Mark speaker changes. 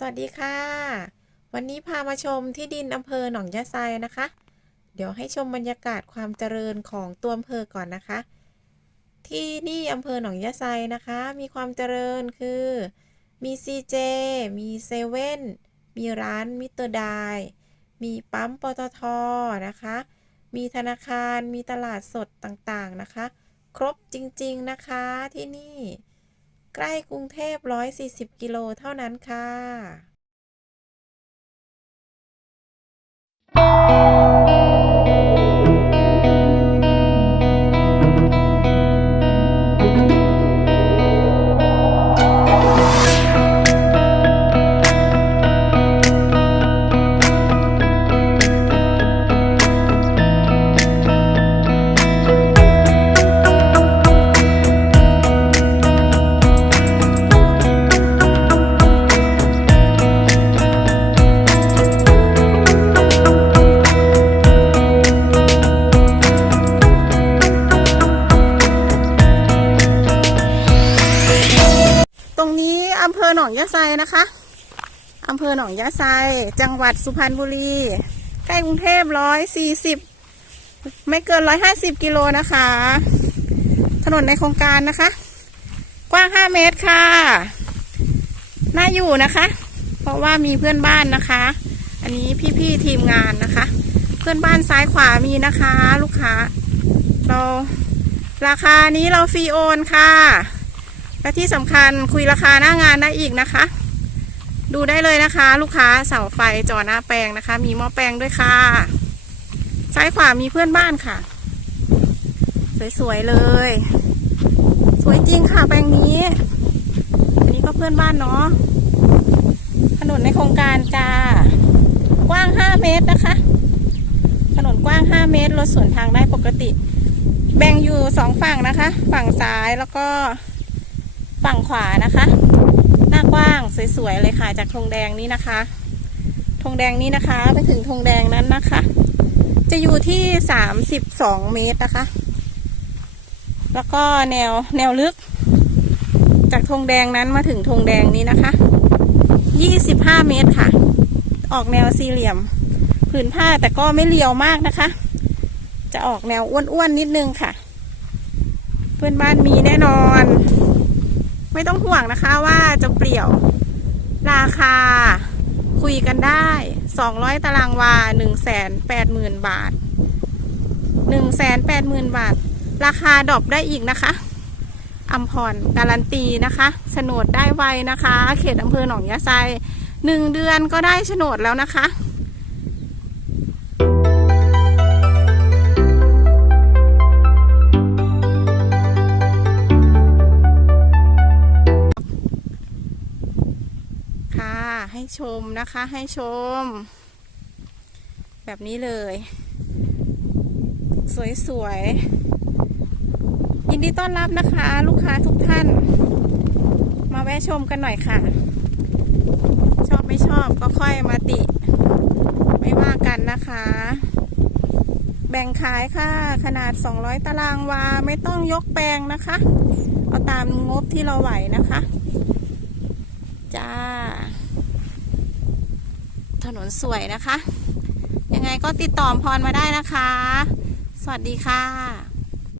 Speaker 1: สวัสดีค่ะ วันนี้พามาชมที่ดินอำเภอหนองยะไซนะคะ เดี๋ยวให้ชมบรรยากาศความเจริญของตัวอำเภอก่อนนะคะ ที่นี่อำเภอหนองยะไซนะคะ มีความเจริญคือ มี CJ มีเซเว่นมีร้านมิเตอร์ไดมีปั๊มปตทนะคะ มีธนาคารมีตลาดสดต่างๆนะคะ ครบจริงๆนะคะที่นี่ ใกล้กรุงเทพ 140 กิโลเท่านั้นค่ะ ตรงนี้อำเภอหนองยะไซนะคะอำเภอหนองยะไซ จังหวัดสุพรรณบุรี ใกล้กรุงเทพร้อยสี่สิบไม่เกินร้อยห้าสิบกิโลนะคะ ถนนในโครงการนะคะ กว้างห้าเมตรค่ะ น่าอยู่นะคะ เพราะว่ามีเพื่อนบ้านนะคะ อันนี้พี่ๆทีมงานนะคะ เพื่อนบ้านซ้ายขวามีนะคะ ลูกค้า เราราคานี้เราฟรีโอนค่ะและ ที่สำคัญคุยราคาหน้างานได้อีกนะคะ ดูได้เลยนะคะ ลูกค้าเสาไฟจอหน้าแปลงนะคะ มีหม้อแปลงด้วยค่ะ ซ้ายขวามีเพื่อนบ้านค่ะ สวยๆเลย สวยจริงค่ะแปลงนี้ อันนี้ก็เพื่อนบ้านเนาะถนนในโครงการจ้ากว้าง 5 เมตรนะคะ ถนนกว้าง 5 เมตรรถสวนทางได้ปกติ แบ่งอยู่สองฝั่งนะคะ ฝั่งซ้ายแล้วก็ ฝั่งขวานะคะ หน้ากว้างสวยๆเลยค่ะจากธงแดงนี้นะคะธงแดงนี้นะคะ ไปถึงธงแดงนั้นนะคะ จะอยู่ที่สามสิบสองเมตรนะคะ แล้วก็แนวแนวลึก จากธงแดงนั้นมาถึงธงแดงนี้นะคะยี่สิบห้าเมตรค่ะ ออกแนวสี่เหลี่ยม ผืนผ้าแต่ก็ไม่เรียวมากนะคะ จะออกแนวอ้วนๆนิดนึงค่ะ เพื่อนบ้านมีแน่นอน ไม่ต้องห่วงนะคะว่าจะเปลี่ยว ราคา คุยกันได้ 200 ตารางวา 180,000 บาท 180,000 บาท ราคาดรอปได้อีกนะคะอัมพรการันตีนะคะโฉนดได้ไวนะคะ เขตอำเภอหนองยะไซหนึ่งเดือนก็ได้โฉนดแล้วนะคะค่ะ ชมนะคะให้ชม แบบนี้เลย สวยๆ ยินดีต้อนรับนะคะ ลูกค้าทุกท่าน มาแวะชมกันหน่อยค่ะ ชอบไม่ชอบก็ค่อยมาติ ไม่ว่ากันนะคะ แบ่งขายค่ะ ขนาด 200 ตารางวา ไม่ต้องยกแปลงนะคะ เอาตามงบที่เราไหวนะคะ จ้า ถนนสวยนะคะ ยังไงก็ติดต่อพรมาได้นะคะ สวัสดีค่ะ